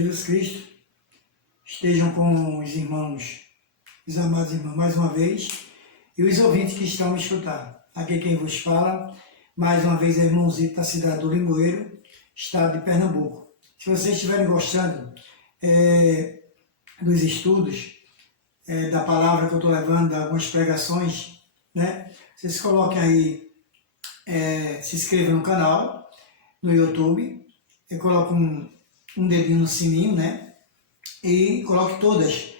Jesus Cristo estejam com os irmãos, os amados irmãos, mais uma vez, e os ouvintes que estão a escutar. Aqui quem vos fala, mais uma vez, é irmãozito da cidade do Limoeiro, estado de Pernambuco. Se vocês estiverem gostando dos estudos, da palavra que eu estou levando, algumas pregações, né? Vocês coloquem aí, se inscrevam no canal, no YouTube, e colocam um dedinho no sininho, né? E coloque todas.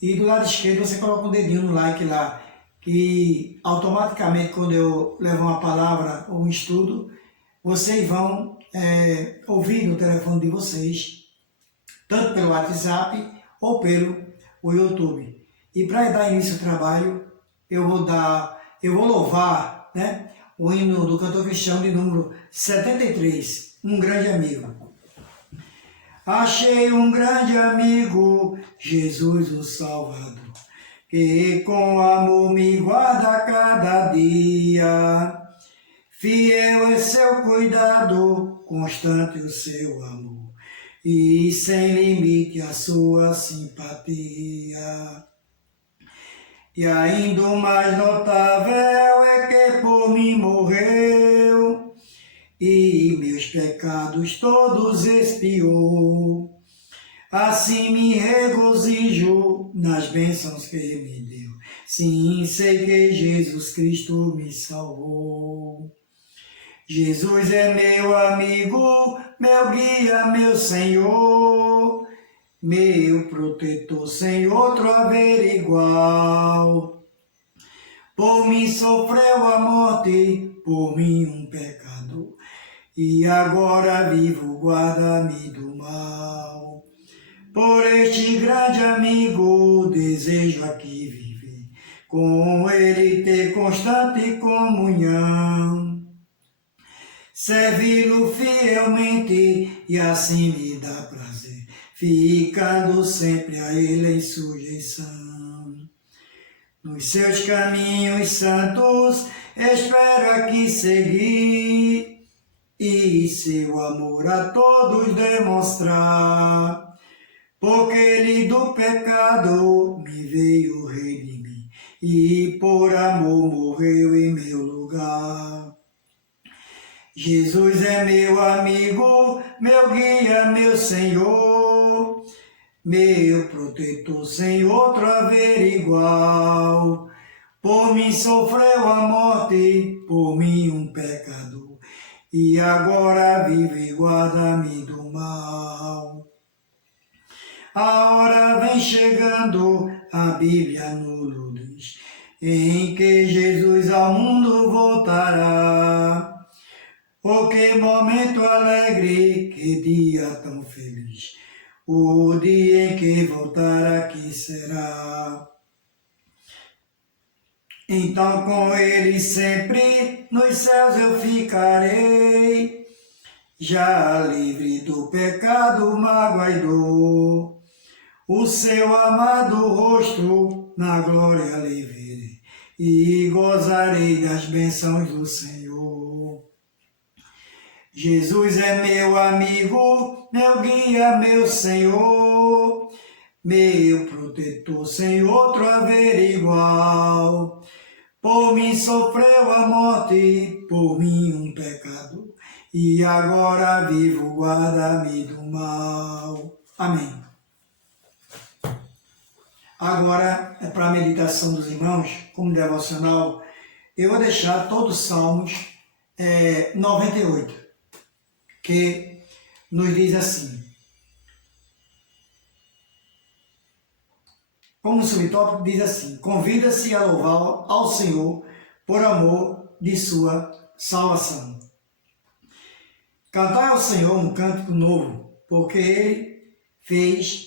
E do lado esquerdo você coloca um dedinho no like lá, que automaticamente quando eu levo uma palavra ou um estudo, vocês vão ouvir no telefone de vocês, tanto pelo WhatsApp ou pelo YouTube. E para dar início ao trabalho, eu vou louvar, né, o hino do cantor cristão de número 73, Um Grande Amigo. Achei um grande amigo, Jesus o Salvador, que com amor me guarda cada dia. Fiel é seu cuidado, constante o seu amor, e sem limite a sua simpatia. E ainda o mais notável é que por mim morreu, e meus pecados todos expiou. Assim me regozijo nas bênçãos que me deu. Sim, sei que Jesus Cristo me salvou. Jesus é meu amigo, meu guia, meu Senhor, meu protetor, sem outro haver igual. Por mim sofreu a morte, por mim um pecador, e agora vivo, guarda-me do mal. Por este grande amigo, desejo aqui viver, com ele ter constante comunhão. Servi-lo fielmente e assim me dá prazer, ficando sempre a ele em sujeição. Nos seus caminhos santos espero aqui seguir, e seu amor a todos demonstrar, porque ele do pecado me veio redimir, e por amor morreu em meu lugar. Jesus é meu amigo, meu guia, meu Senhor, meu protetor, sem outro haver igual. Por mim sofreu a morte, por mim um pecador, e agora vive e guarda-me do mal. A hora vem chegando, a Bíblia nos diz, em que Jesus ao mundo voltará. Oh, que momento alegre, que dia tão feliz, o dia em que voltar aqui será. Então com ele sempre nos céus eu ficarei, já livre do pecado, mágoa e dor. O seu amado rosto na glória lhe verei, e gozarei das bênçãos do Senhor. Jesus é meu amigo, meu guia, meu Senhor, meu protetor, sem outro haver igual. Por mim sofreu a morte, por mim um pecado, e agora vivo, guarda-me do mal. Amém. Agora, para a meditação dos irmãos, como devocional, eu vou deixar todos os Salmos 98, que nos diz assim. Como subtópico diz assim: convida-se a louvar ao Senhor por amor de sua salvação. Cantai ao Senhor um cântico novo, porque Ele fez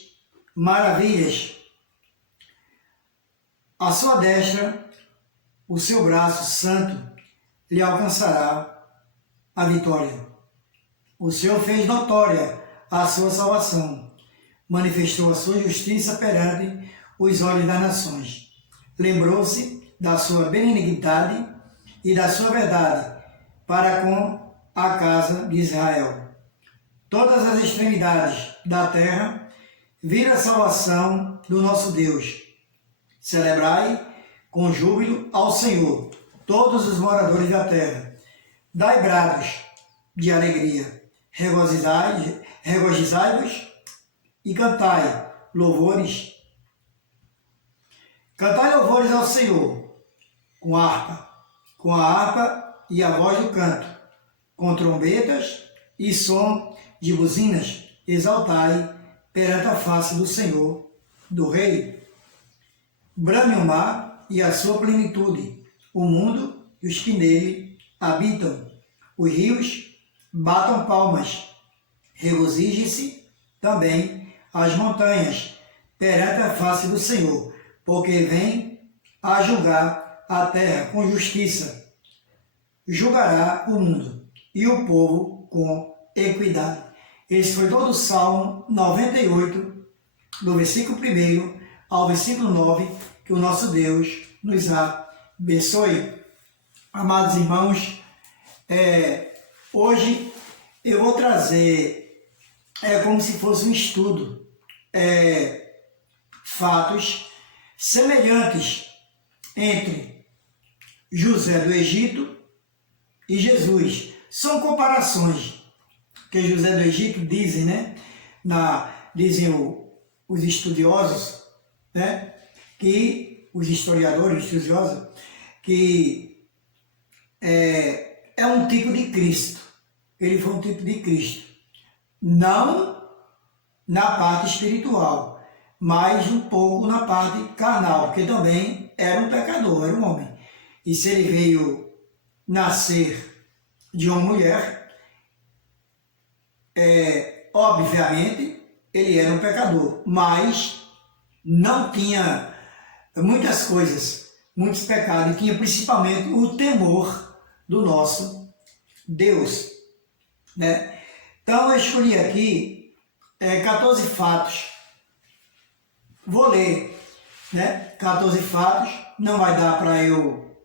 maravilhas. A sua destra, o seu braço santo, lhe alcançará a vitória. O Senhor fez notória a sua salvação, manifestou a sua justiça perante os olhos das nações. Lembrou-se da sua benignidade e da sua verdade para com a casa de Israel. Todas as extremidades da terra, vira a salvação do nosso Deus. Celebrai com júbilo ao Senhor, todos os moradores da terra. Dai brados de alegria, regozijai-vos e cantai louvores. Cantai louvores ao Senhor com a harpa e a voz do canto, com trombetas e som de buzinas, exaltai perante a face do Senhor, do Rei. Brame o mar e a sua plenitude, o mundo e os que nele habitam. Os rios batam palmas, regozije-se também as montanhas perante a face do Senhor, porque vem a julgar a terra com justiça. Julgará o mundo e o povo com equidade. Esse foi todo o Salmo 98, do versículo 1 ao versículo 9, que o nosso Deus nos abençoe. Amados irmãos, hoje eu vou trazer, como se fosse um estudo, fatos semelhantes entre José do Egito e Jesus. São comparações que José do Egito dizem, né? Dizem os estudiosos, né? Que os historiadores estudiosos, que é um tipo de Cristo. Ele foi um tipo de Cristo. Não na parte espiritual, mas um pouco na parte carnal, porque também era um pecador, era um homem. E se ele veio nascer de uma mulher, obviamente ele era um pecador, mas não tinha muitas coisas, muitos pecados, e tinha principalmente o temor do nosso Deus, né? Então eu escolhi aqui 14 fatos. Vou ler, né? 14 fatos. Não vai dar para eu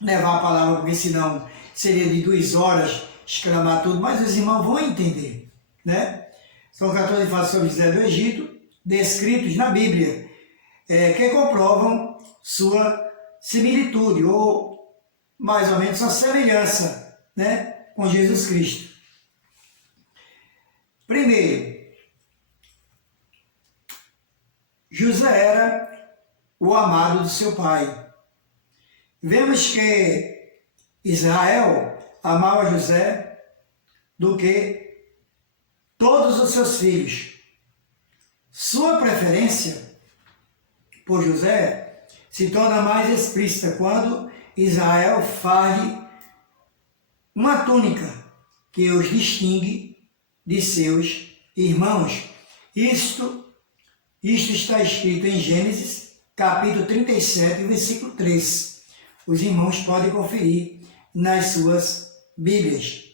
levar a palavra, porque senão seria de 2 horas exclamar tudo, mas os irmãos vão entender, né? São 14 fatos sobre José do Egito, descritos na Bíblia, que comprovam sua similitude, ou mais ou menos sua semelhança, né, com Jesus Cristo. Primeiro, José era o amado do seu pai. Vemos que Israel amava José do que todos os seus filhos. Sua preferência por José se torna mais explícita quando Israel faz uma túnica que os distingue de seus irmãos. Isto está escrito em Gênesis, capítulo 37, versículo 3. Os irmãos podem conferir nas suas Bíblias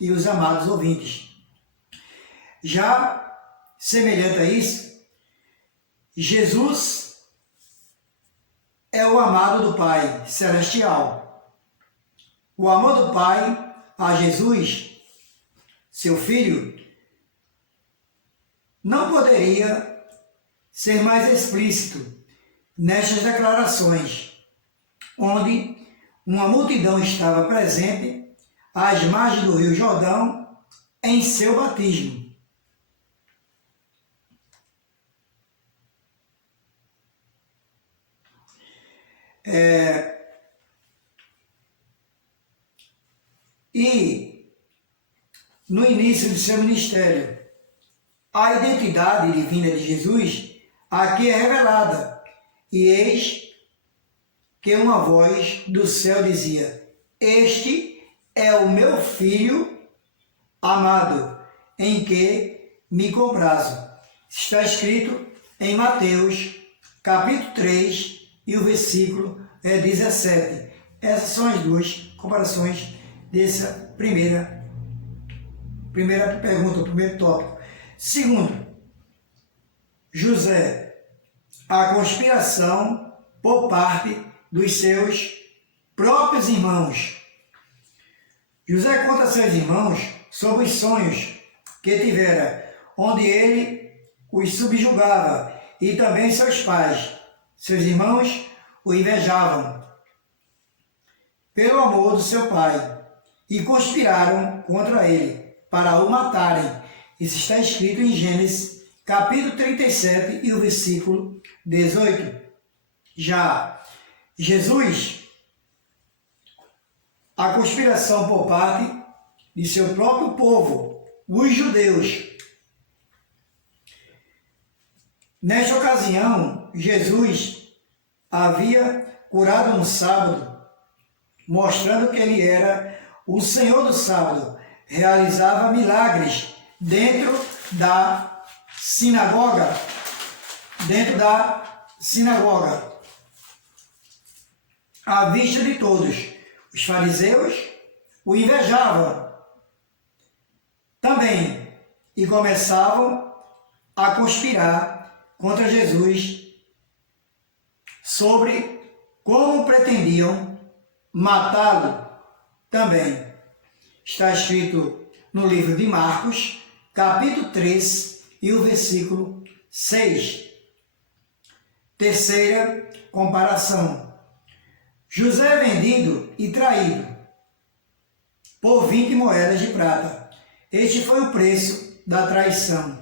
e os amados ouvintes. Já semelhante a isso, Jesus é o amado do Pai celestial. O amor do Pai a Jesus, seu Filho, não poderia ser mais explícito nestas declarações, onde uma multidão estava presente às margens do Rio Jordão em seu batismo. E no início do seu ministério, a identidade divina de Jesus aqui é revelada. E eis que uma voz do céu dizia: Este é o meu Filho amado, em que me comprazo. Está escrito em Mateus, capítulo 3, e o versículo 17. Essas são as duas comparações dessa primeira pergunta, o primeiro tópico. Segundo, José, a conspiração por parte dos seus próprios irmãos. José conta a seus irmãos sobre os sonhos que tivera onde ele os subjugava, e também seus pais. Seus irmãos o invejavam pelo amor do seu pai, e conspiraram contra ele, para o matarem. Isso está escrito em Gênesis, capítulo 37, e o versículo 18. Já Jesus, a conspiração por parte de seu próprio povo, os judeus. Nesta ocasião, Jesus havia curado no sábado, mostrando que ele era o Senhor do sábado, realizava milagres dentro da sinagoga, à vista de todos. Os fariseus o invejavam também e começavam a conspirar contra Jesus sobre como pretendiam matá-lo também. Está escrito no livro de Marcos, capítulo 3, e o versículo 6. Terceira comparação. José é vendido e traído por 20 moedas de prata. Este foi o preço da traição.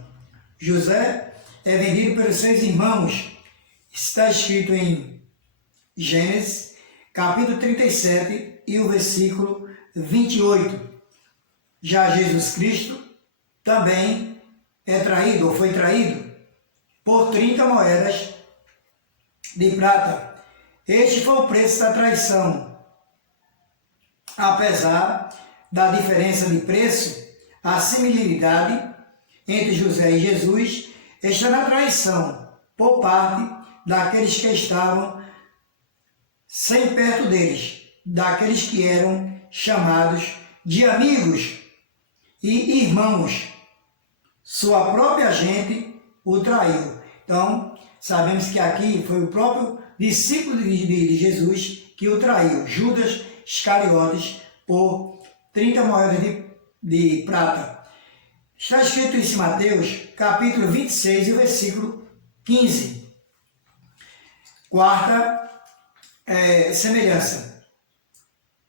José é vendido pelos seus irmãos. Está escrito em Gênesis, capítulo 37, e o versículo 28. Já Jesus Cristo também é traído, ou foi traído, por 30 moedas de prata. Este foi o preço da traição. Apesar da diferença de preço, a similaridade entre José e Jesus está na traição por parte daqueles que estavam sem perto deles, daqueles que eram chamados de amigos e irmãos. Sua própria gente o traiu. Então, sabemos que aqui foi o próprio discípulo de Jesus que o traiu, Judas Iscariotes, por 30 moedas de prata. Está escrito isso em Mateus, capítulo 26, e o versículo 15. Quarta semelhança.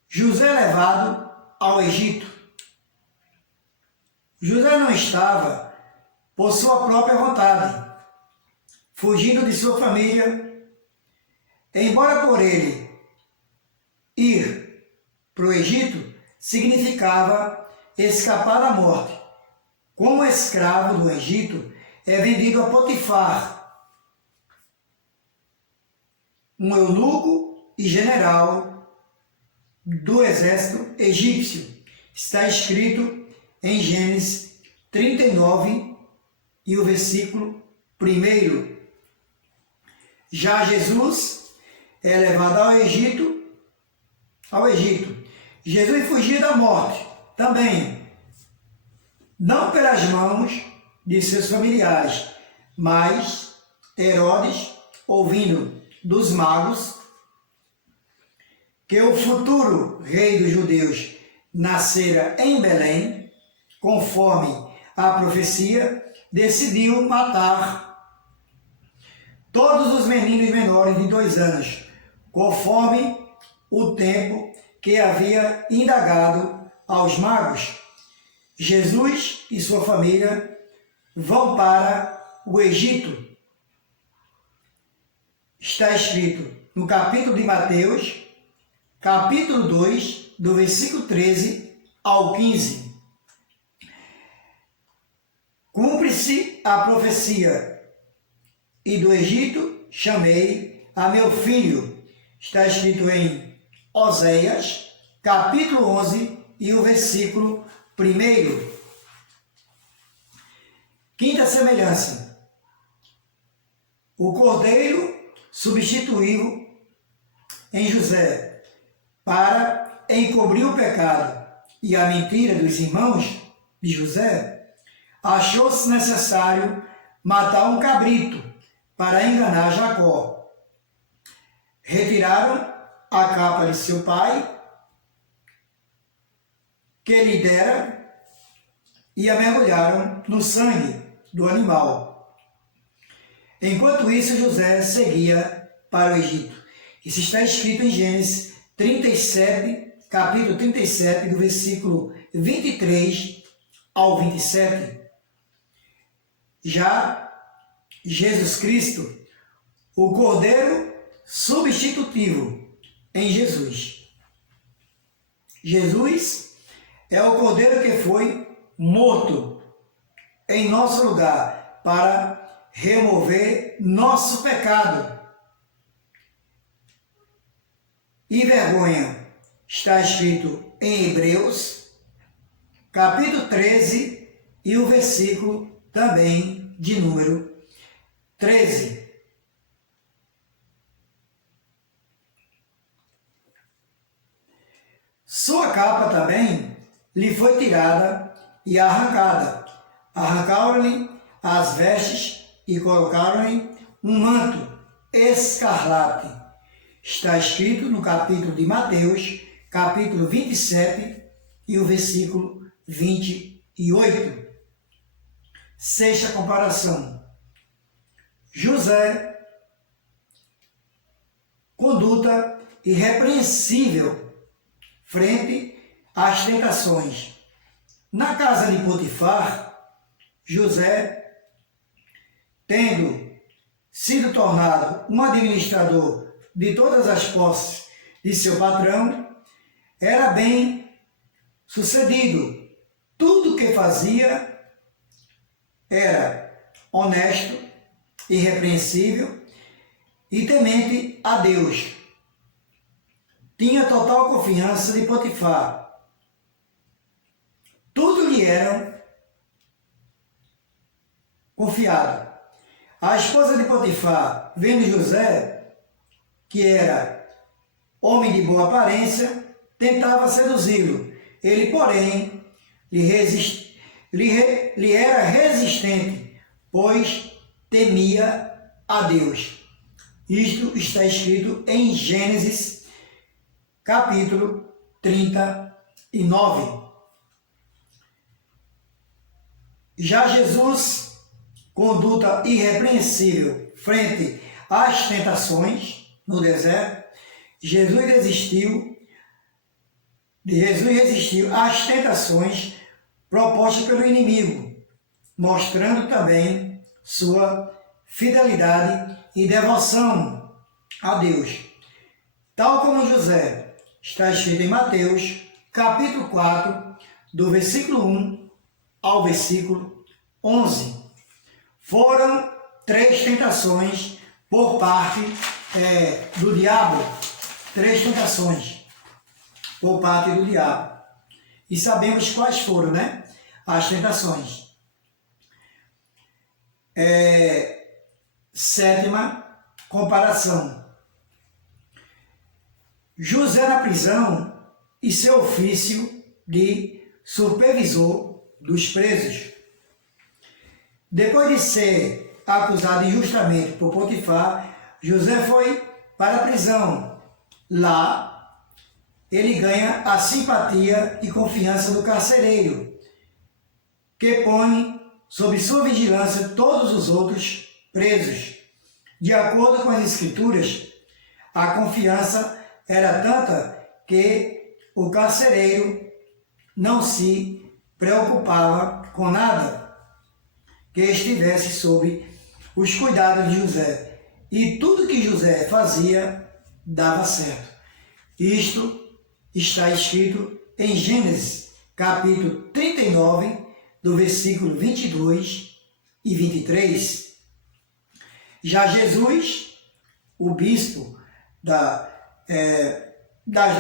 José levado ao Egito. José não estava por sua própria vontade, fugindo de sua família. Embora por ele ir para o Egito significava escapar da morte. Como escravo do Egito, é vendido a Potifar, um eunuco e general do exército egípcio. Está escrito em Gênesis 39 e o versículo 1. Já Jesus é levado ao Egito. Jesus fugia da morte também, não pelas mãos de seus familiares, mas Herodes, ouvindo dos magos que o futuro rei dos judeus nascera em Belém, conforme a profecia, decidiu matar todos os meninos menores de 2 anos, conforme o tempo que havia indagado aos magos. Jesus e sua família vão para o Egito. Está escrito no capítulo de Mateus, capítulo 2, do versículo 13 ao 15. Cumpre-se a profecia, e do Egito chamei a meu filho. Está escrito em Oséias, capítulo 11, e o versículo 1. Quinta semelhança. O cordeiro substituiu em José para encobrir o pecado e a mentira dos irmãos de José, achou-se necessário matar um cabrito para enganar Jacó. Retiraram a capa de seu pai, que lhe dera, e a mergulharam no sangue. do animal. Enquanto isso, José seguia para o Egito. Isso está escrito em Gênesis 37, capítulo 37, do versículo 23 ao 27. Já Jesus Cristo, o Cordeiro substitutivo em Jesus. Jesus é o Cordeiro que foi morto em nosso lugar para remover nosso pecado e vergonha. Está escrito em Hebreus, capítulo 13 e o versículo também de número 13. Sua capa também lhe foi tirada e arrancada. Arrancaram-lhe as vestes e colocaram-lhe um manto escarlate. Está escrito no capítulo de Mateus, capítulo 27 e o versículo 28. Sexta comparação. José, conduta irrepreensível frente às tentações. Na casa de Potifar, José, tendo sido tornado um administrador de todas as posses de seu patrão, era bem sucedido. Tudo que fazia era honesto, irrepreensível e temente a Deus. Tinha total confiança de Potifar. Tudo lhe era confiado. A esposa de Potifar, vendo José, que era homem de boa aparência, tentava seduzi-lo. Ele, porém, lhe era resistente, pois temia a Deus. Isto está escrito em Gênesis capítulo 39. Já Jesus, conduta irrepreensível frente às tentações no deserto, Jesus resistiu às tentações propostas pelo inimigo, mostrando também sua fidelidade e devoção a Deus. Tal como José, está escrito em Mateus, capítulo 4, do versículo 1 ao versículo 11. Foram 3 tentações por parte do diabo. 3 tentações por parte do diabo. E sabemos quais foram, né? As tentações. Sétima comparação. José na prisão e seu ofício de supervisor dos presos. Depois de ser acusado injustamente por Potifar, José foi para a prisão. Lá, ele ganha a simpatia e confiança do carcereiro, que põe sob sua vigilância todos os outros presos. De acordo com as Escrituras, a confiança era tanta que o carcereiro não se preocupava com nada que estivesse sob os cuidados de José. E tudo que José fazia dava certo. Isto está escrito em Gênesis, capítulo 39, do versículo 22 e 23. Já Jesus, o bispo das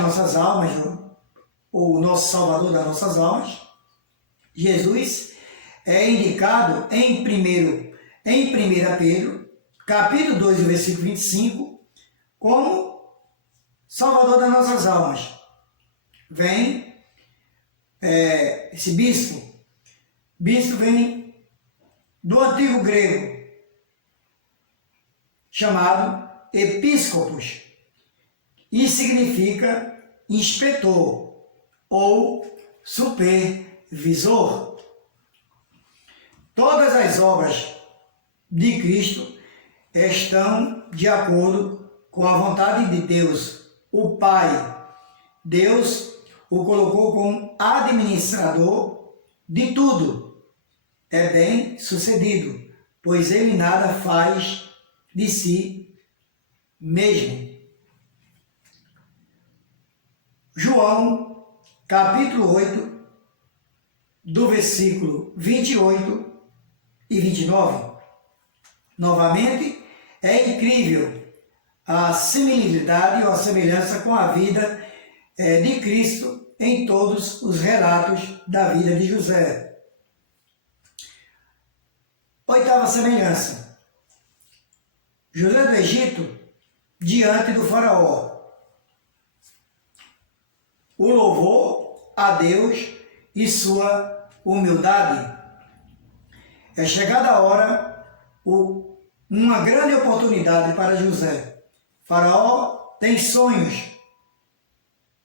nossas almas, ou o nosso Salvador das nossas almas, Jesus é indicado em 1 Pedro, capítulo 2, versículo 25, como Salvador das nossas almas. Vem esse bispo vem do antigo grego, chamado episcopos, e significa inspetor ou supervisor. Todas as obras de Cristo estão de acordo com a vontade de Deus, o Pai. Deus o colocou como administrador de tudo. É bem sucedido, pois ele nada faz de si mesmo. João, capítulo 8, do versículo 28 e 29. Novamente, é incrível a similaridade ou a semelhança com a vida de Cristo em todos os relatos da vida de José. Oitava semelhança. José do Egito diante do faraó. O louvor a Deus e sua humildade. É chegada a hora, uma grande oportunidade para José. Faraó tem sonhos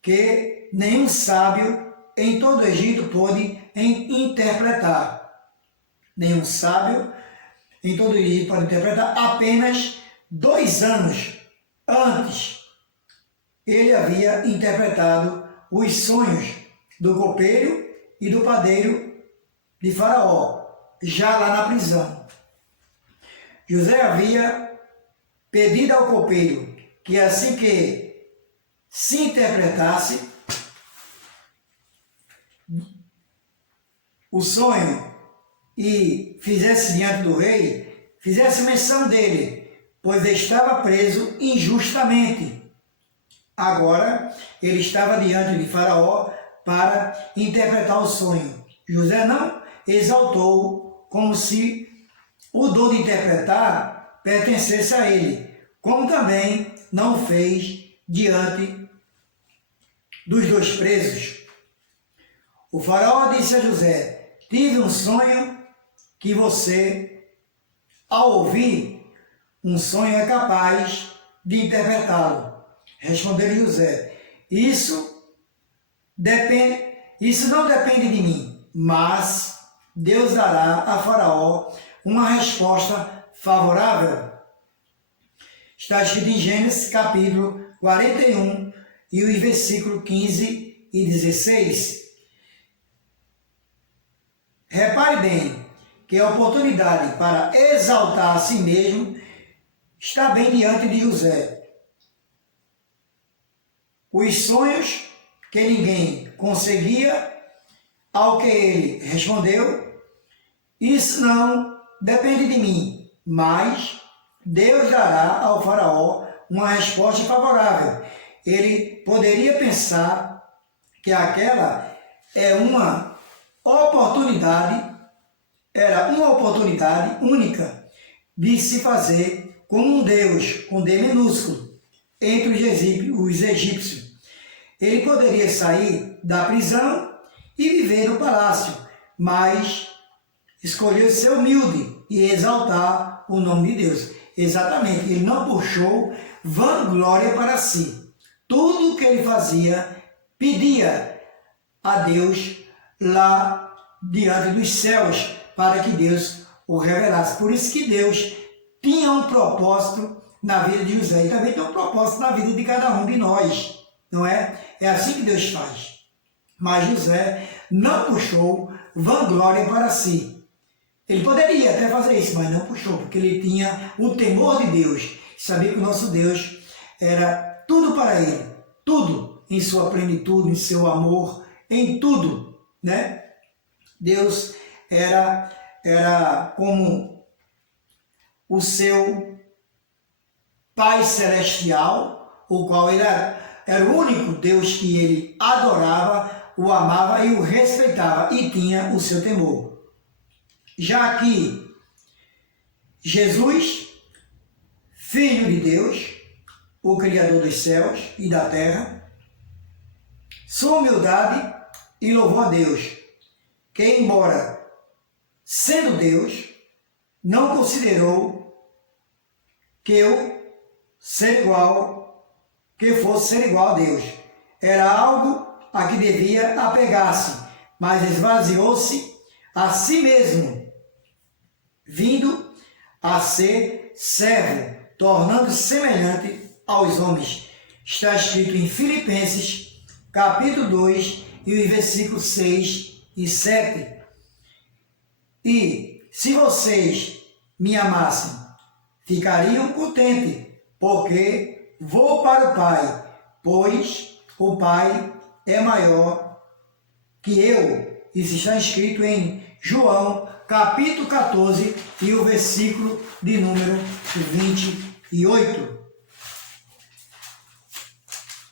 que nenhum sábio em todo o Egito pôde interpretar. Nenhum sábio em todo o Egito pode interpretar. Apenas 2 anos antes, ele havia interpretado os sonhos do copeiro e do padeiro de Faraó, já lá na prisão. José havia pedido ao copeiro que assim que se interpretasse o sonho e fizesse diante do rei, fizesse menção dele, pois estava preso injustamente. Agora, ele estava diante de Faraó para interpretar o sonho. José não exaltou como se o dom de interpretar pertencesse a ele, como também não fez diante dos 2 presos. O faraó disse a José: tive um sonho que você, ao ouvir, um sonho é capaz de interpretá-lo. Respondeu José: isso não depende de mim, mas Deus dará a Faraó uma resposta favorável. Está escrito em Gênesis capítulo 41 e os versículos 15 e 16. Repare bem que a oportunidade para exaltar a si mesmo está bem diante de José. Os sonhos que ninguém conseguia, ao que ele respondeu: isso não depende de mim, mas Deus dará ao faraó uma resposta favorável. Ele poderia pensar que aquela era uma oportunidade única de se fazer como um Deus, com D minúsculo, entre os egípcios. Ele poderia sair da prisão e viver no palácio, mas escolheu ser humilde e exaltar o nome de Deus. Exatamente, ele não puxou vanglória para si. Tudo o que ele fazia, pedia a Deus lá diante dos céus, para que Deus o revelasse. Por isso que Deus tinha um propósito na vida de José, e também tem um propósito na vida de cada um de nós, não é? É assim que Deus faz. Mas José não puxou vanglória para si. Ele poderia até fazer isso, mas não puxou, porque ele tinha o temor de Deus. Sabia que o nosso Deus era tudo para ele, tudo em sua plenitude, em seu amor, em tudo, né? Deus era como o seu Pai Celestial, o qual era o único Deus que ele adorava, o amava e o respeitava, e tinha o seu temor. Já que Jesus, Filho de Deus, o Criador dos céus e da terra, sua humildade e louvor a Deus, que embora sendo Deus, não considerou que fosse ser igual a Deus. Era algo a que devia apegar-se, mas esvaziou-se a si mesmo, vindo a ser servo, tornando-se semelhante aos homens. Está escrito em Filipenses, capítulo 2, e os versículos 6 e 7. E se vocês me amassem, ficariam contentes, porque vou para o Pai, pois o Pai é maior que eu. Isso está escrito em João, capítulo 14, e o versículo de número 28.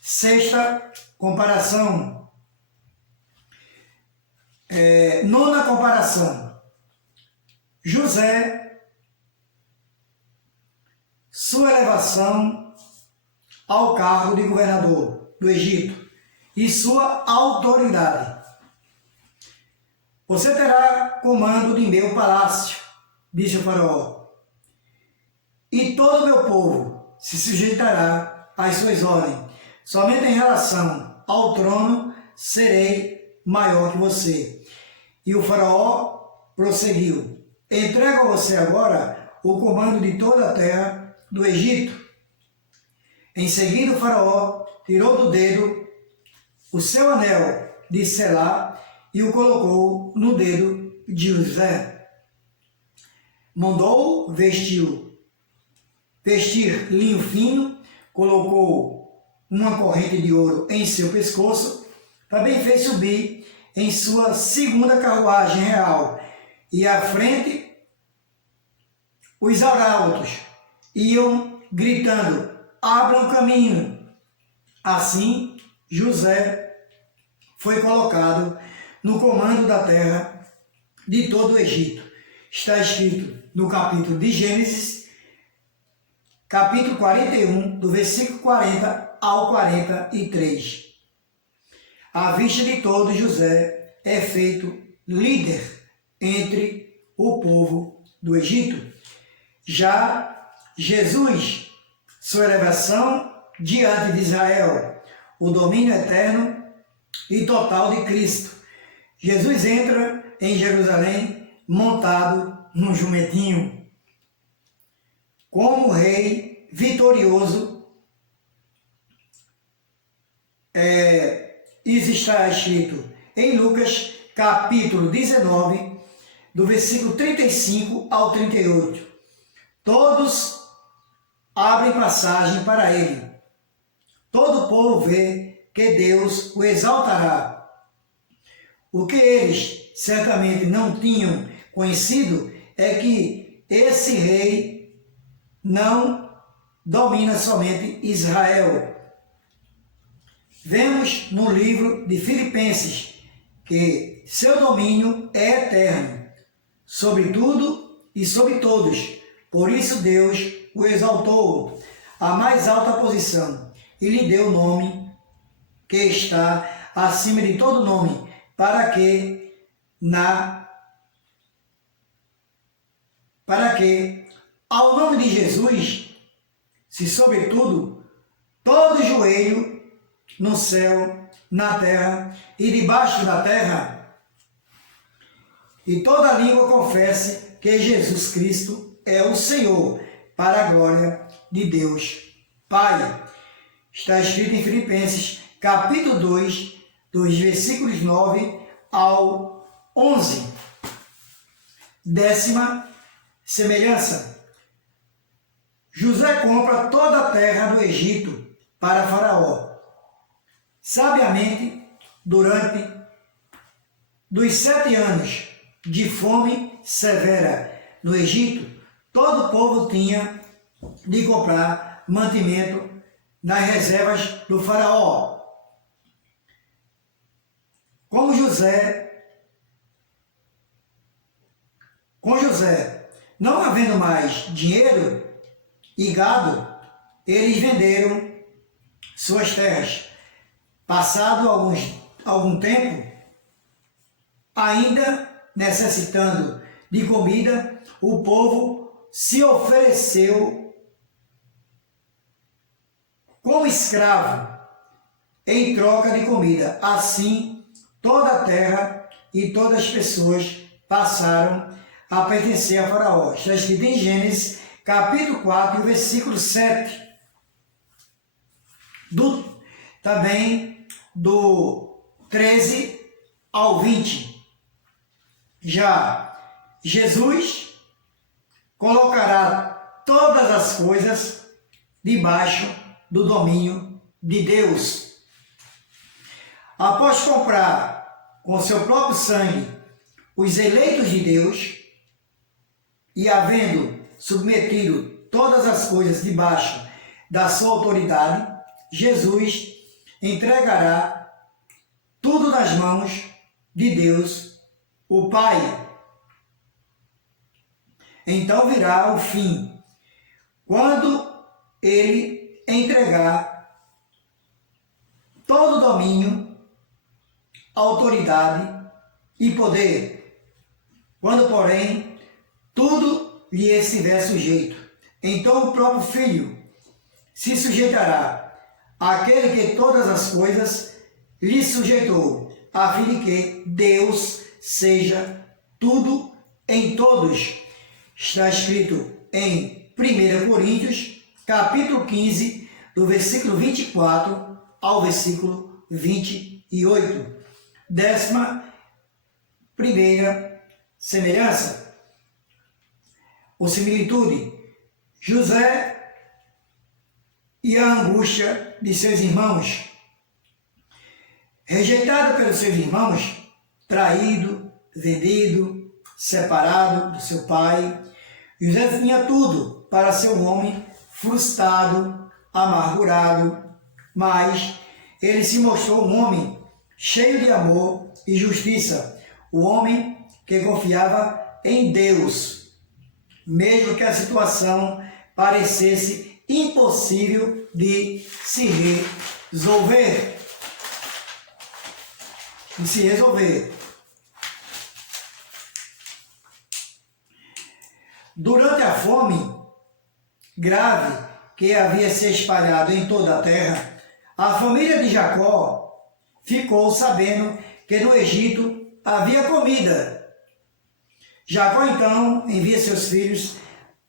Sexta comparação. Nona comparação. José, sua elevação ao cargo de governador do Egito e sua autoridade. Você terá comando de meu palácio, disse o faraó, e todo o meu povo se sujeitará às suas ordens. Somente em relação ao trono serei maior que você. E o faraó prosseguiu: entrego a você agora o comando de toda a terra do Egito. Em seguida o faraó tirou do dedo o seu anel de selá e o colocou no dedo de José. Mandou vestir linho fino, colocou uma corrente de ouro em seu pescoço, também fez subir em sua segunda carruagem real, e à frente os arautos iam gritando: abram caminho. Assim José foi colocado no comando da terra de todo o Egito. Está escrito no capítulo de Gênesis, capítulo 41, do versículo 40 ao 43. À vista de todos, José é feito líder entre o povo do Egito. Já Jesus, sua elevação diante de Israel, o domínio eterno e total de Cristo. Jesus entra em Jerusalém montado num jumentinho, como rei vitorioso. Isso está escrito em Lucas, capítulo 19, do versículo 35 ao 38. Todos abrem passagem para ele. Todo o povo vê que Deus o exaltará. O que eles certamente não tinham conhecido é que esse rei não domina somente Israel. Vemos no livro de Filipenses que seu domínio é eterno, sobre tudo e sobre todos. Por isso Deus o exaltou à mais alta posição e lhe deu o nome que está acima de todo nome, para que ao nome de Jesus se sobretudo todo joelho no céu, na terra e debaixo da terra, e toda língua confesse que Jesus Cristo é o Senhor, para a glória de Deus Pai. Está escrito em Filipenses, capítulo 2, dos versículos 9 ao 11. Décima semelhança. José compra toda a terra do Egito para Faraó. Sabiamente, durante dos 7 anos de fome severa no Egito, todo o povo tinha de comprar mantimento nas reservas do faraó. Com José, não havendo mais dinheiro e gado, eles venderam suas terras. Passado algum tempo, ainda necessitando de comida, o povo se ofereceu como escravo em troca de comida. Assim, toda a terra e todas as pessoas passaram a pertencer a Faraó. Está escrito em Gênesis, capítulo 4, versículo 7. Também do 13 ao 20. Já Jesus colocará todas as coisas debaixo do domínio de Deus. Após comprar com seu próprio sangue os eleitos de Deus e havendo submetido todas as coisas debaixo da sua autoridade, Jesus entregará tudo nas mãos de Deus, o Pai. Então virá o fim, quando ele entregar todo o domínio, autoridade e poder. Quando, porém, tudo lhe estiver sujeito, então o próprio Filho se sujeitará àquele que todas as coisas lhe sujeitou, a fim de que Deus seja tudo em todos. Está escrito em 1 Coríntios, capítulo 15, do versículo 24 ao versículo 28. 11ª semelhança, ou similitude, José e a angústia de seus irmãos. Rejeitado pelos seus irmãos, traído, vendido, separado do seu pai, José tinha tudo para ser um homem frustrado, amargurado, mas ele se mostrou um homem cheio de amor e justiça, o homem que confiava em Deus, mesmo que a situação parecesse impossível de se resolver. Durante a fome grave que havia se espalhado em toda a terra, a família de Jacó ficou sabendo que no Egito havia comida. Jacó então envia seus filhos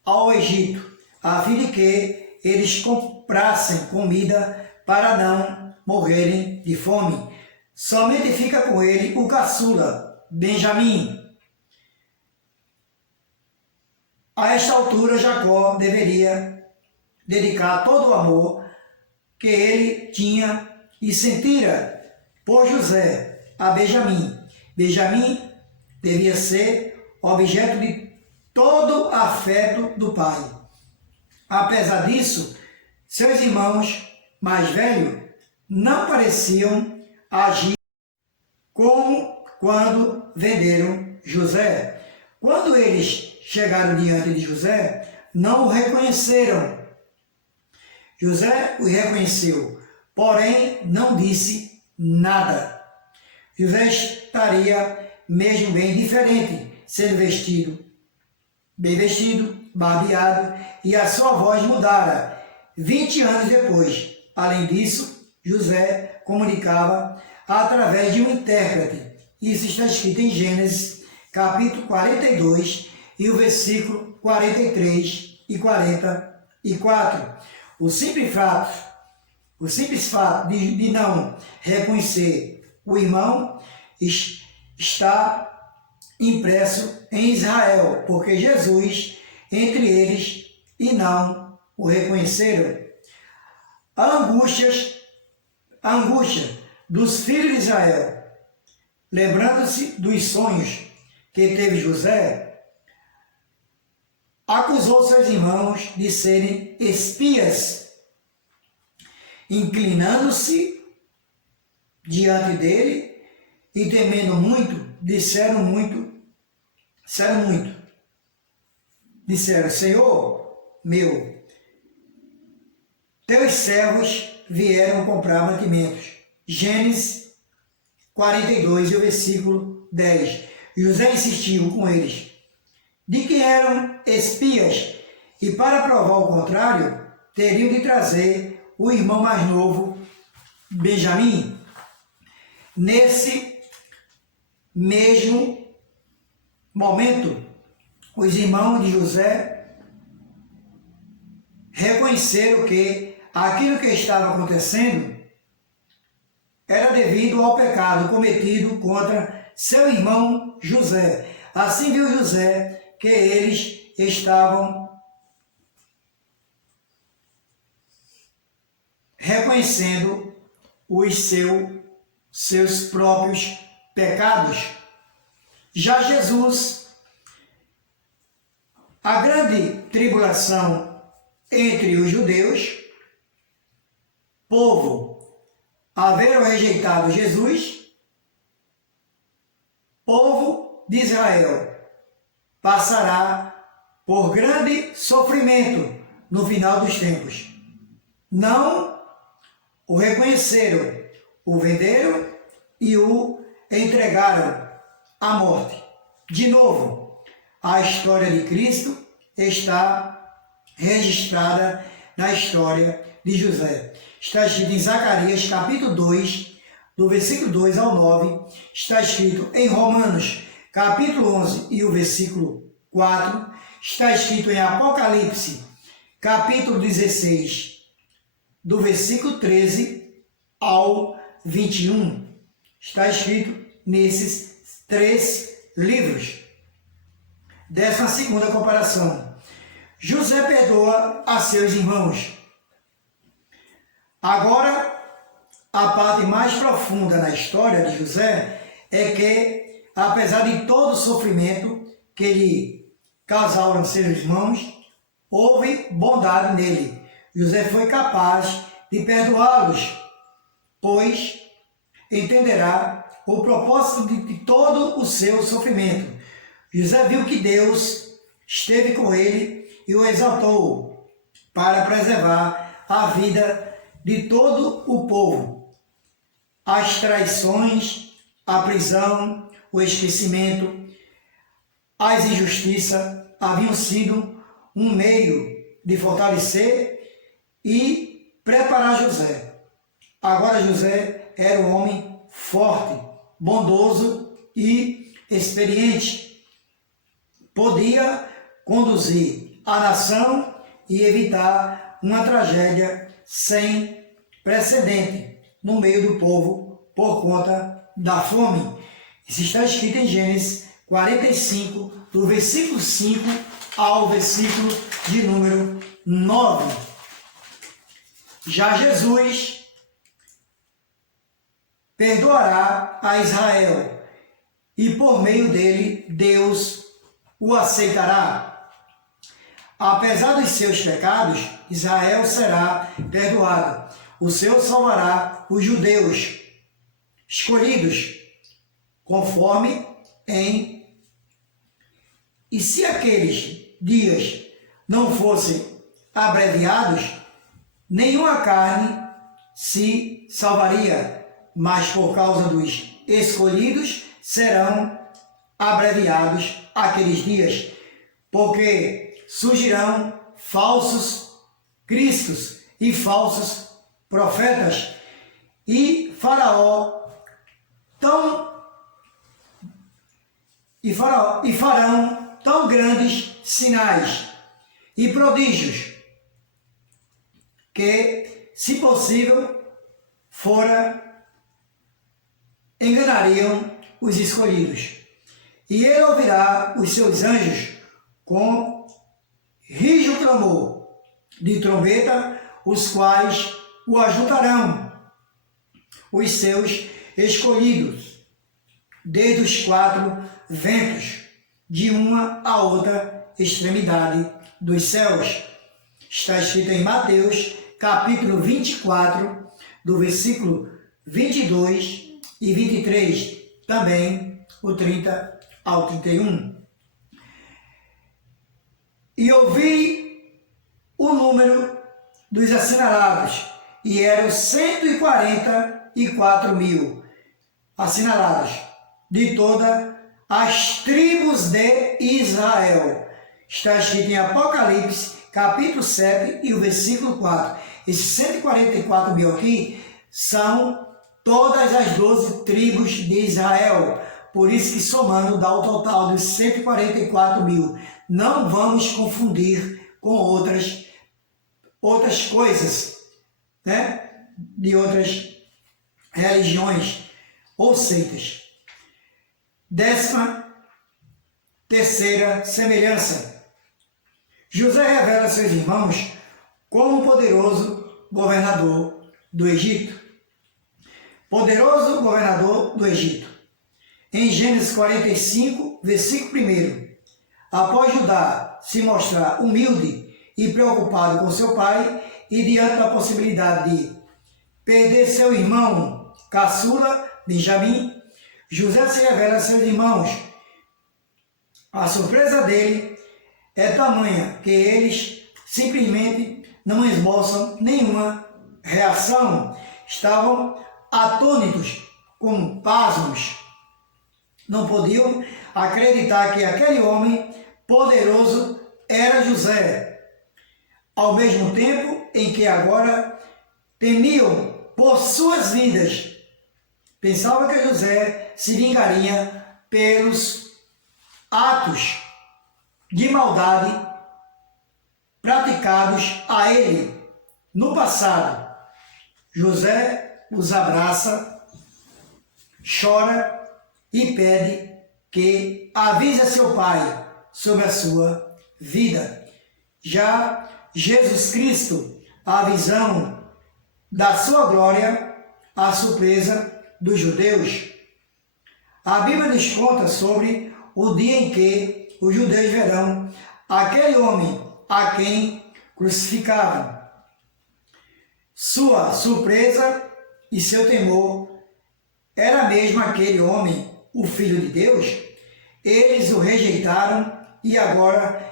ao Egito, a fim de que eles comprassem comida para não morrerem de fome. Somente fica com ele o caçula, Benjamim. A esta altura, Jacó deveria dedicar todo o amor que ele tinha e sentira por José a Benjamim. Benjamim devia ser objeto de todo afeto do pai. Apesar disso, seus irmãos mais velhos não pareciam agir como quando venderam José. Quando eles chegaram diante de José, não o reconheceram. José o reconheceu, porém não disse nada. José estaria mesmo bem diferente, sendo bem vestido, barbeado, e a sua voz mudara 20 anos depois. Além disso, José comunicava através de um intérprete. Isso está escrito em Gênesis, capítulo 42, e o versículo 43 e 44. O simples fato de não reconhecer o irmão está impresso em Israel, porque Jesus entre eles e não o reconheceram. A angústia dos filhos de Israel, lembrando-se dos sonhos que teve José, acusou seus irmãos de serem espias, inclinando-se diante dele e temendo muito, disseram, Senhor meu, teus servos vieram comprar mantimentos. Gênesis 42, e o versículo 10. José insistiu com eles, de que eram espias, e para provar o contrário, teriam de trazer o irmão mais novo, Benjamim. Nesse mesmo momento, os irmãos de José reconheceram que aquilo que estava acontecendo era devido ao pecado cometido contra seu irmão José. Assim viu José que eles estavam reconhecendo os seus próprios pecados. Já Jesus, a grande tribulação entre os judeus, povo, haveram rejeitado Jesus, povo de Israel passará por grande sofrimento no final dos tempos. Não o reconheceram, o venderam e o entregaram à morte. De novo, a história de Cristo está registrada na história de José. Está escrito em Zacarias, capítulo 2, do versículo 2 ao 9. Está escrito em Romanos, capítulo 11 e o versículo 4. Está escrito em Apocalipse, capítulo 16, do versículo 13 ao 21. Está escrito nesses 3 livros. 12ª comparação. José perdoa a seus irmãos. Agora, a parte mais profunda na história de José é que, apesar de todo o sofrimento que lhe causaram seus irmãos, houve bondade nele. José foi capaz de perdoá-los, pois entenderá o propósito de todo o seu sofrimento. José viu que Deus esteve com ele e o exaltou para preservar a vida de todo o povo. As traições, a prisão, o esquecimento, as injustiças haviam sido um meio de fortalecer e preparar José. Agora José era um homem forte, bondoso e experiente. Podia conduzir a nação e evitar uma tragédia sem precedente no meio do povo por conta da fome. Isso está escrito em Gênesis 45, do versículo 5 ao versículo de número 9. Já Jesus perdoará a Israel e por meio dele Deus o aceitará. Apesar dos seus pecados, Israel será perdoado. O Senhor salvará os judeus escolhidos conforme em... E se aqueles dias não fossem abreviados, nenhuma carne se salvaria, mas por causa dos escolhidos serão abreviados aqueles dias, porque surgirão falsos cristos e falsos profetas, e farão tão grandes sinais e prodígios que, se possível, enganariam os escolhidos. E ele ouvirá os seus anjos com rijo clamor de trombeta, os quais o ajuntarão, os seus escolhidos, desde os 4 ventos, de uma a outra extremidade dos céus. Está escrito em Mateus, capítulo 24, do versículo 22 e 23, também o 30 ao 31. E ouvi o número dos assinalados, e eram 144.000 assinalados, de todas as tribos de Israel. Está escrito em Apocalipse, capítulo 7 e o versículo 4. Esses 144.000 aqui são todas as 12 tribos de Israel. Por isso que somando dá o total dos 144.000. não vamos confundir com outras coisas, né? De outras religiões ou seitas. 13ª semelhança. José revela a seus irmãos como poderoso governador do Egito. Poderoso governador do Egito. Em Gênesis 45, versículo 1, após Judá se mostrar humilde e preocupado com seu pai e diante da possibilidade de perder seu irmão caçula, Benjamim, José se revela a seus irmãos. A surpresa dele é tamanha que eles simplesmente não esboçam nenhuma reação. Estavam atônitos, como pasmos. Não podiam acreditar que aquele homem poderoso era José. Ao mesmo tempo em que agora temiam por suas vidas, pensavam que José se vingaria pelos atos de maldade praticados a ele no passado. José os abraça, chora e pede que avise a seu pai sobre a sua vida. Já Jesus Cristo, a visão da sua glória, a surpresa dos judeus. A Bíblia nos conta sobre o dia em que os judeus verão aquele homem a quem crucificavam. Sua surpresa e seu temor era mesmo aquele homem, o Filho de Deus. Eles o rejeitaram e agora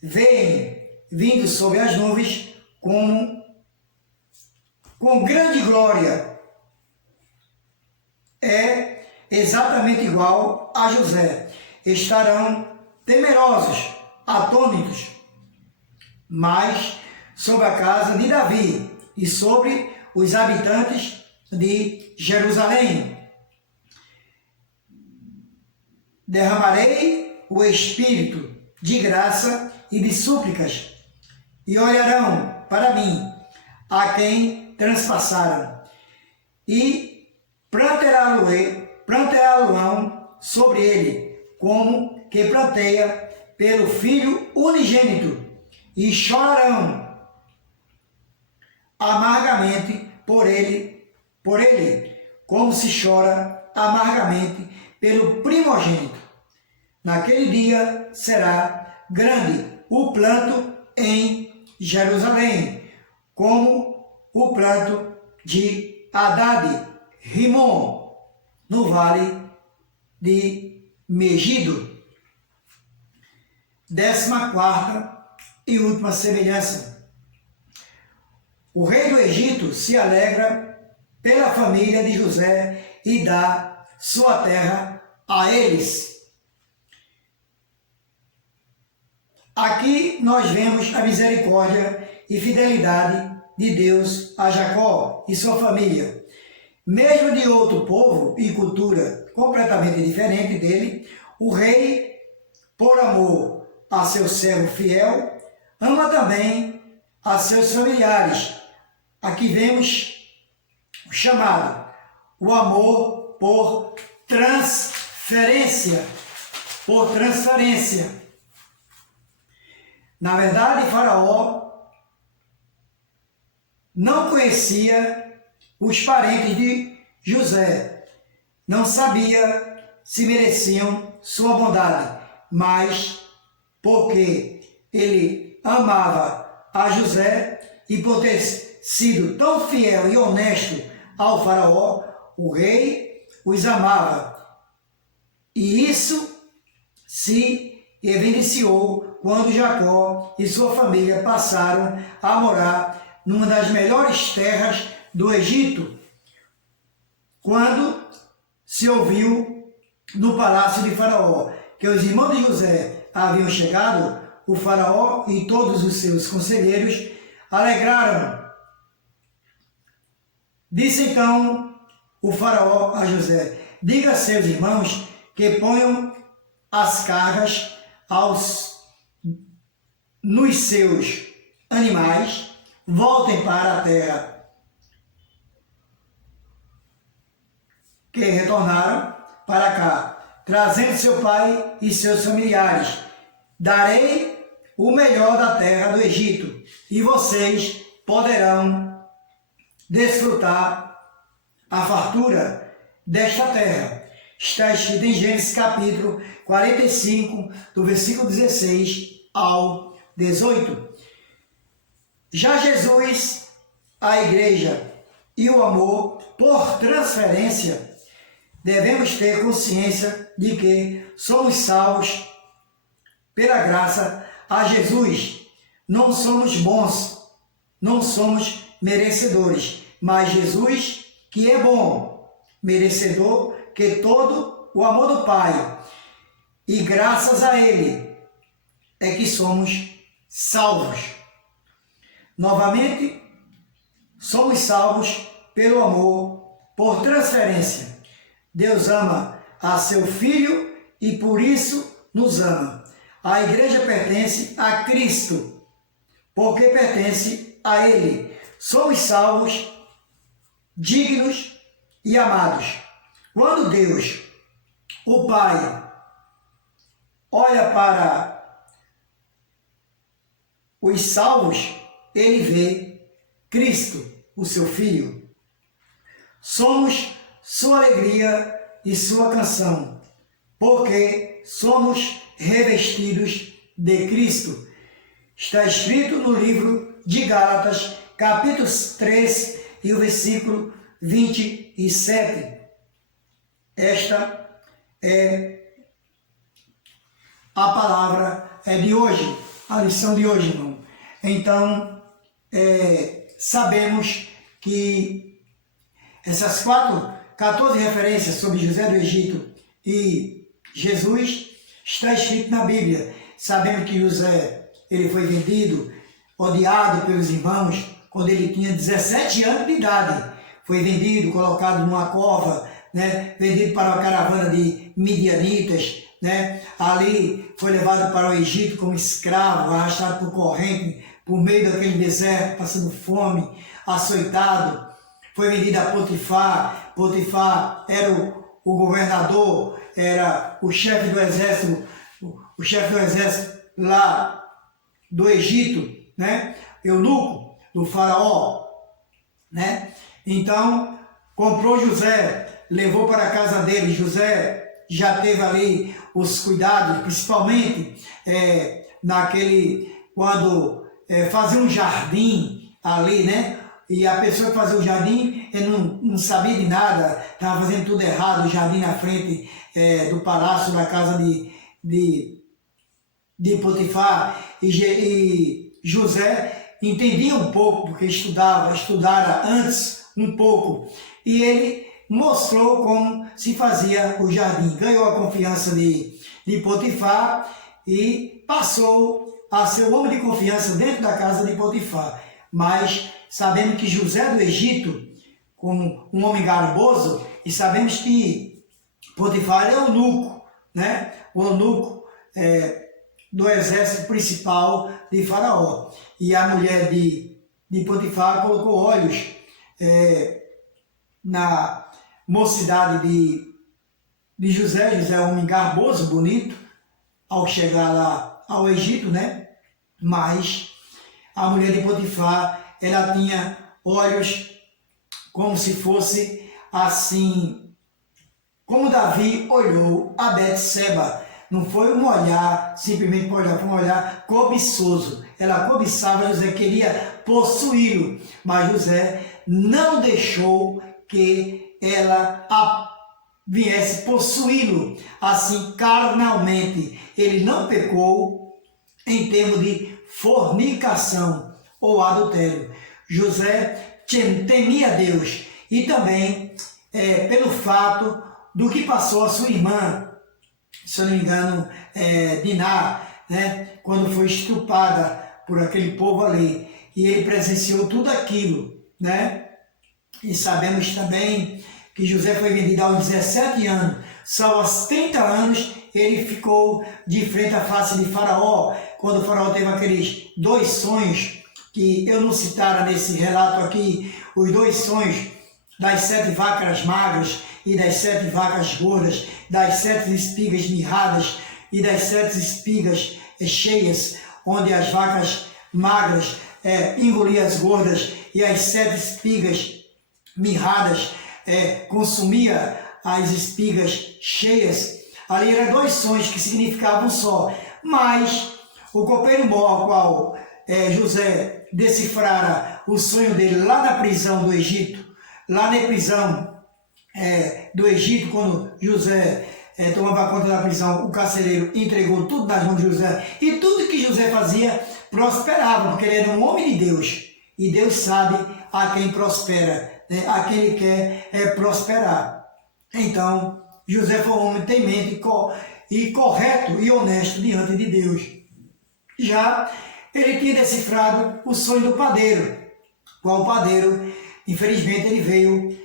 veem vindo sobre as nuvens com grande glória. É exatamente igual a José. Estarão temerosos, atônitos, mas sobre a casa de Davi e sobre os habitantes de Jerusalém. Derramarei o Espírito de graça e de súplicas, e olharão para mim, a quem transpassaram, e planteá-lo-ão sobre ele, como que planteia pelo Filho unigênito, e chorarão amargamente por ele, como se chora amargamente pelo primogênito. Naquele dia será grande o pranto em Jerusalém, como o pranto de Haddad Rimon, no vale de Megido. 14ª e última semelhança. O rei do Egito se alegra pela família de José e dá sua terra a eles. Aqui nós vemos a misericórdia e fidelidade de Deus a Jacó e sua família. Mesmo de outro povo e cultura completamente diferente dele, o rei, por amor a seu servo fiel, ama também a seus familiares. Aqui vemos o chamado, o amor por transferência. Na verdade, Faraó não conhecia os parentes de José, não sabia se mereciam sua bondade, mas porque ele amava a José e por ter sido tão fiel e honesto ao Faraó, o rei os amava. E isso se evidenciou quando Jacó e sua família passaram a morar numa das melhores terras do Egito, quando se ouviu no palácio de Faraó que os irmãos de José haviam chegado, o Faraó e todos os seus conselheiros alegraram. Disse então o Faraó a José: diga a seus irmãos que ponham as cargas aos nos seus animais, voltem para a terra que retornaram para cá, trazendo seu pai e seus familiares. Darei o melhor da terra do Egito, e vocês poderão desfrutar a fartura desta terra. Está escrito em Gênesis capítulo 45, do versículo 16 ao 18. Já Jesus, a igreja e o amor por transferência, devemos ter consciência de que somos salvos pela graça a Jesus. Não somos bons, não somos merecedores, mas Jesus, que é bom, merecedor, que todo o amor do Pai, e graças a Ele é que somos salvos. Novamente, somos salvos pelo amor por transferência. Deus ama a seu Filho e por isso nos ama. A igreja pertence a Cristo, porque pertence a Ele. Somos salvos, dignos e amados. Quando Deus, o Pai, olha para os salvos, Ele vê Cristo, o seu Filho. Somos sua alegria e sua canção, porque somos revestidos de Cristo. Está escrito no livro de Gálatas, capítulo 3, e o versículo 27. Esta é a palavra de hoje, a lição de hoje, irmão. Então, sabemos que essas 14 referências sobre José do Egito e Jesus está escrito na Bíblia. Sabemos que José, ele foi vendido, odiado pelos irmãos, quando ele tinha 17 anos de idade. Foi vendido, colocado numa cova, né? Vendido para uma caravana de midianitas, né? Ali foi levado para o Egito como escravo, arrastado por corrente, por meio daquele deserto, passando fome, açoitado. Foi vendido a Potifar. Potifar era o governador, era o chefe do exército, lá do Egito, né? Eunuco do faraó, né? Então, comprou José, levou para a casa dele. José já teve ali os cuidados, principalmente quando fazia um jardim ali, né? E a pessoa que fazia o jardim, ele não sabia de nada, estava fazendo tudo errado, o jardim na frente do palácio, da casa de Potifar. E José entendia um pouco, porque estudara antes um pouco, e ele mostrou como se fazia o jardim. Ganhou a confiança de Potifar e passou a ser o homem de confiança dentro da casa de Potifar. Mas sabemos que José do Egito, como um homem garboso, e sabemos que Potifar é eunuco, né? O eunuco do exército principal de Faraó. E a mulher de Potifar colocou olhos na mocidade de José. José é um homem garboso, bonito, ao chegar lá ao Egito, né? Mas a mulher de Potifar, ela tinha olhos como se fosse assim, como Davi olhou a Betseba. Não foi um olhar, simplesmente por olhar, foi um olhar cobiçoso. Ela cobiçava, José queria possuí-lo, mas José não deixou que ela viesse possuí-lo assim carnalmente. Ele não pecou em termos de fornicação ou adultério. José temia Deus, e também pelo fato do que passou a sua irmã, se eu não me engano, Diná, né, quando foi estuprada por aquele povo ali, e ele presenciou tudo aquilo, né? E sabemos também que José foi vendido aos 17 anos, Só aos 30 anos ele ficou de frente à face de Faraó, quando o Faraó teve aqueles 2 sonhos, que eu não citara nesse relato aqui, os 2 sonhos das 7 vacas magras e das 7 vacas gordas, das 7 espigas mirradas e das 7 espigas cheias, onde as vacas magras engoliam as gordas e as 7 espigas mirradas consumia as espigas cheias. Ali eram 2 sonhos que significavam só, mas o copeiro mor, ao qual José decifrara o sonho dele lá na prisão do Egito, lá na prisão do Egito, quando José tomava conta da prisão, o carcereiro entregou tudo nas mãos de José, e tudo que José fazia prosperava, porque ele era um homem de Deus, e Deus sabe a quem prospera, né? A quem ele quer prosperar. Então, José foi um homem temente e correto e honesto diante de Deus. Já ele tinha decifrado o sonho do padeiro, qual o padeiro, infelizmente, ele veio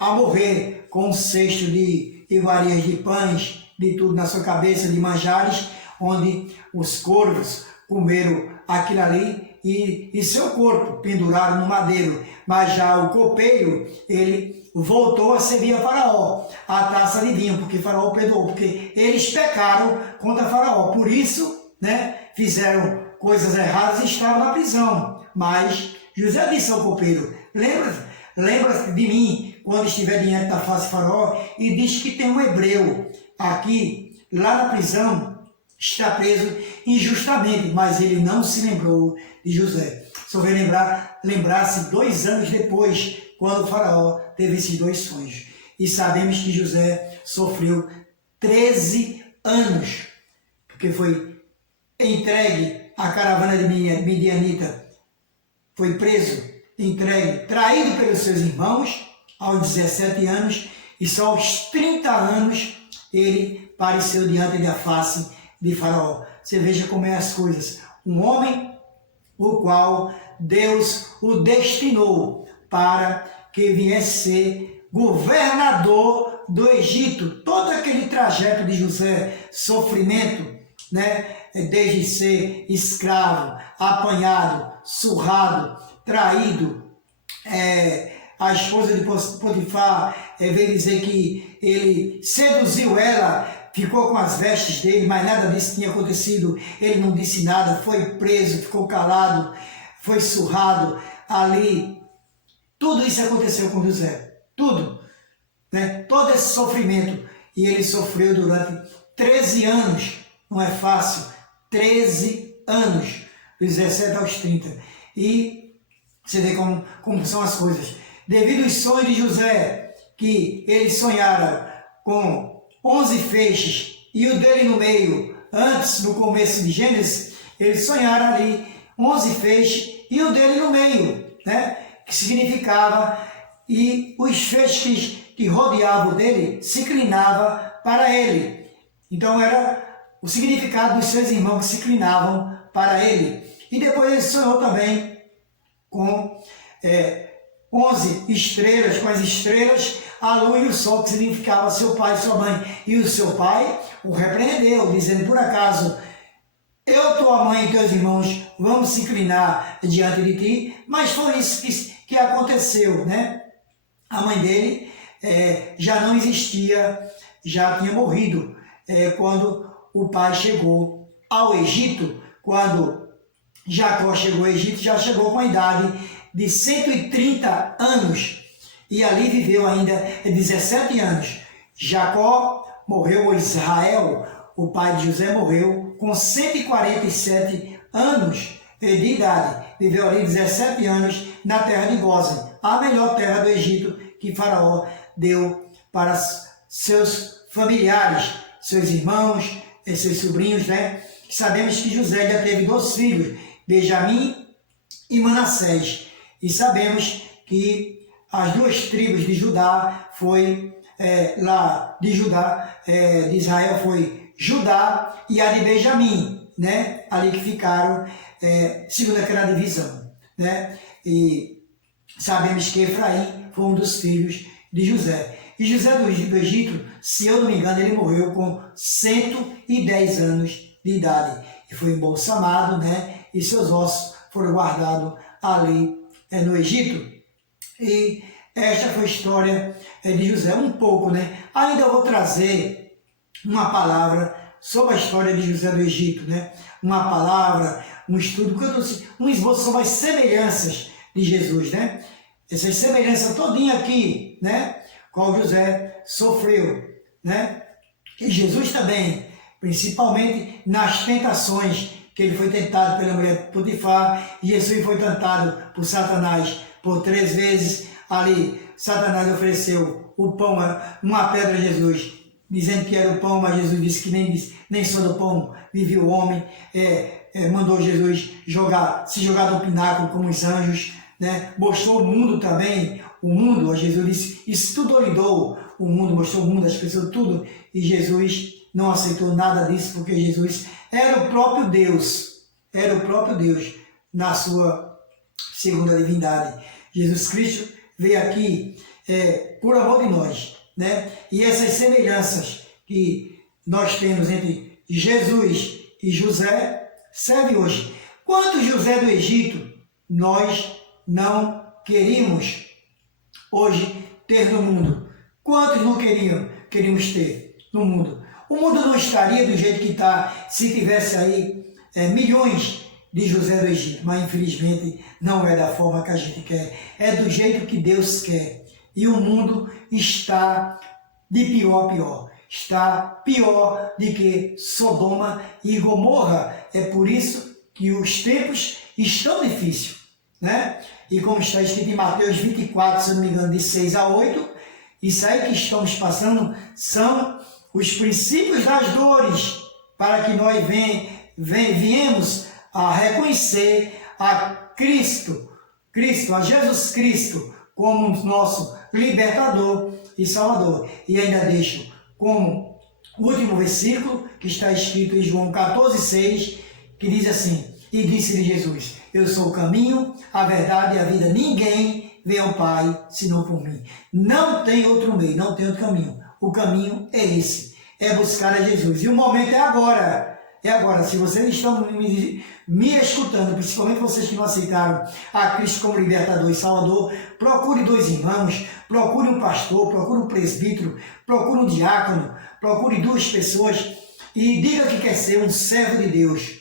a morrer com um cesto de iguarias de pães, de tudo na sua cabeça, de manjares, onde os corvos comeram aquilo ali e seu corpo penduraram no madeiro. Mas já o copeiro, ele voltou a servir a Faraó, a taça de vinho, porque Faraó perdoou, porque eles pecaram contra Faraó. Por isso, né, fizeram coisas erradas e estavam na prisão. Mas José disse ao copeiro: lembra de mim quando estiver diante da face de Faraó, e diz que tem um hebreu aqui, lá na prisão, está preso injustamente, mas ele não se lembrou de José. Só veio lembrar-se 2 anos depois, quando o Faraó teve esses 2 sonhos. E sabemos que José sofreu 13 anos, porque foi entregue à caravana de Midianita, foi preso, entregue, traído pelos seus irmãos aos 17 anos, e só aos 30 anos ele apareceu diante da face de Faraó. Você veja como é as coisas. Um homem o qual Deus o destinou para que viesse ser governador do Egito. Todo aquele trajeto de José, sofrimento, né? Desde ser escravo, apanhado, surrado, traído. A esposa de Potifar veio dizer que ele seduziu ela, ficou com as vestes dele, mas nada disso tinha acontecido. Ele não disse nada, foi preso, ficou calado, foi surrado ali. Tudo isso aconteceu com José, tudo, né? Todo esse sofrimento, e ele sofreu durante 13 anos, não é fácil, 13 anos, dos 17 aos 30. E você vê como são as coisas. Devido aos sonhos de José, que ele sonhara com 11 feixes e o dele no meio, antes, no começo de Gênesis, ele sonhara ali 11 feixes e o dele no meio, né? Que significava, e os feixes que rodeavam dele se inclinavam para ele. Então era o significado dos seus irmãos que se inclinavam para ele. E depois ele sonhou também com 11 estrelas, com as estrelas, a lua e o sol, que significava seu pai e sua mãe. E o seu pai o repreendeu, dizendo: por acaso eu, tua mãe e teus irmãos vamos se inclinar diante de ti? Mas foi isso que aconteceu, né? A mãe dele já não existia, já tinha morrido quando o pai chegou ao Egito. Quando Jacó chegou ao Egito, já chegou com a idade de 130 anos, e ali viveu ainda 17 anos. Jacó morreu, Israel, o pai de José, morreu com 147 anos de idade. Viveu ali 17 anos na terra de Gósen, a melhor terra do Egito que Faraó deu para seus familiares, seus irmãos, seus sobrinhos, né? Sabemos que José já teve 2 filhos, Benjamim e Manassés. E sabemos que as 2 tribos de Judá foi de Israel foi Judá e a de Benjamim, né? Ali que ficaram segundo aquela divisão, né? E sabemos que Efraim foi um dos filhos de José. E José do Egito, se eu não me engano, ele morreu com 110 anos de idade. E foi embolsamado, né? E seus ossos foram guardados ali no Egito. E esta foi a história de José, um pouco, né? Ainda vou trazer uma palavra sobre a história de José do Egito, né? Uma palavra, um estudo, um esboço sobre as semelhanças de Jesus, né? Essas semelhanças todinha aqui, né? Qual José sofreu, né? E Jesus também, principalmente nas tentações, que ele foi tentado pela mulher de Potifar, e Jesus foi tentado por Satanás por 3 vezes. Ali, Satanás ofereceu o pão, uma pedra a Jesus, dizendo que era o pão, mas Jesus disse que nem só do pão vive o homem. Mandou Jesus se jogar do pináculo como os anjos, né? Mostrou o mundo também, Jesus disse, isso tudo olhou o mundo, mostrou o mundo, as pessoas, tudo, e Jesus não aceitou nada disso, porque Jesus era o próprio Deus na sua segunda divindade. Jesus Cristo veio aqui por amor de nós, né? E essas semelhanças que nós temos entre Jesus e José serve hoje. Quantos José do Egito nós não queríamos hoje ter no mundo? Quantos não queríamos ter no mundo? O mundo não estaria do jeito que está se tivesse aí milhões de José do Egito, mas infelizmente não é da forma que a gente quer, é do jeito que Deus quer. E o mundo está de pior a pior, está pior do que Sodoma e Gomorra. É por isso que os tempos estão difíceis, né? E como está escrito em Mateus 24, se não me engano, de 6 a 8, isso aí que estamos passando são os princípios das dores, para que nós viemos a reconhecer a Cristo, a Jesus Cristo, como nosso libertador e salvador. E ainda deixo como último versículo, que está escrito em João 14,6, que diz assim: e disse-lhe Jesus, eu sou o caminho, a verdade e a vida, ninguém vem ao Pai senão por mim. Não tem outro meio, não tem outro caminho. O caminho é esse, é buscar a Jesus. E o momento é agora. É agora. Se vocês estão me escutando, principalmente vocês que não aceitaram a Cristo como libertador e salvador, procure 2 irmãos, procure um pastor, procure um presbítero, procure um diácono, procure 2 pessoas e diga que quer ser um servo de Deus.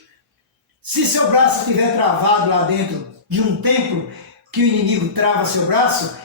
Se seu braço estiver travado lá dentro de um templo, que o inimigo trava seu braço,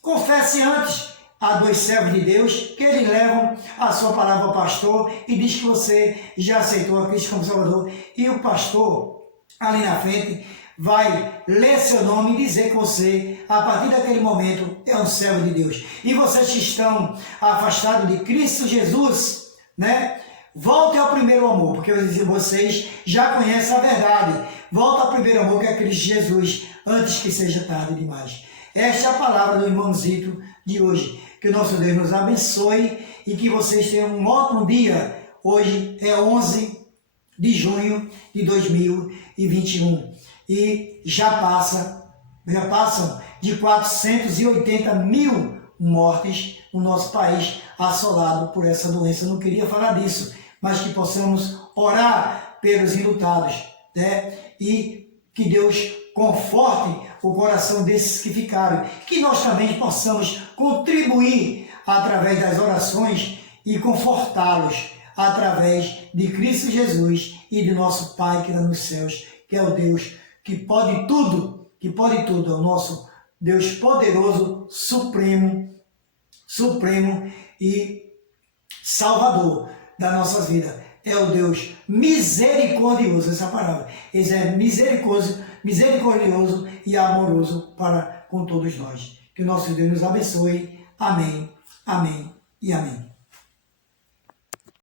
confesse antes a 2 servos de Deus, que eles levam a sua palavra ao pastor e diz que você já aceitou a Cristo como Salvador. E o pastor, ali na frente, vai ler seu nome e dizer que você, a partir daquele momento, é um servo de Deus. E vocês que estão afastados de Cristo Jesus, né? Volte ao primeiro amor, porque vocês já conhecem a verdade. Volta ao primeiro amor, que é Cristo Jesus, antes que seja tarde demais. Esta é a palavra do irmãozito de hoje. Que o nosso Deus nos abençoe e que vocês tenham um ótimo dia. Hoje é 11 de junho de 2021 e já passam de 480 mil mortes no nosso país assolado por essa doença. Eu não queria falar disso, mas que possamos orar pelos enlutados, né? E que Deus conforte o coração desses que ficaram, que nós também possamos contribuir através das orações e confortá-los através de Cristo Jesus e de nosso Pai que está nos céus, que é o Deus que pode tudo, é o nosso Deus poderoso, supremo e salvador das nossas vidas. É o Deus misericordioso, essa palavra. Ele é misericordioso e amoroso para com todos nós. Que o nosso Deus nos abençoe. Amém, amém e amém.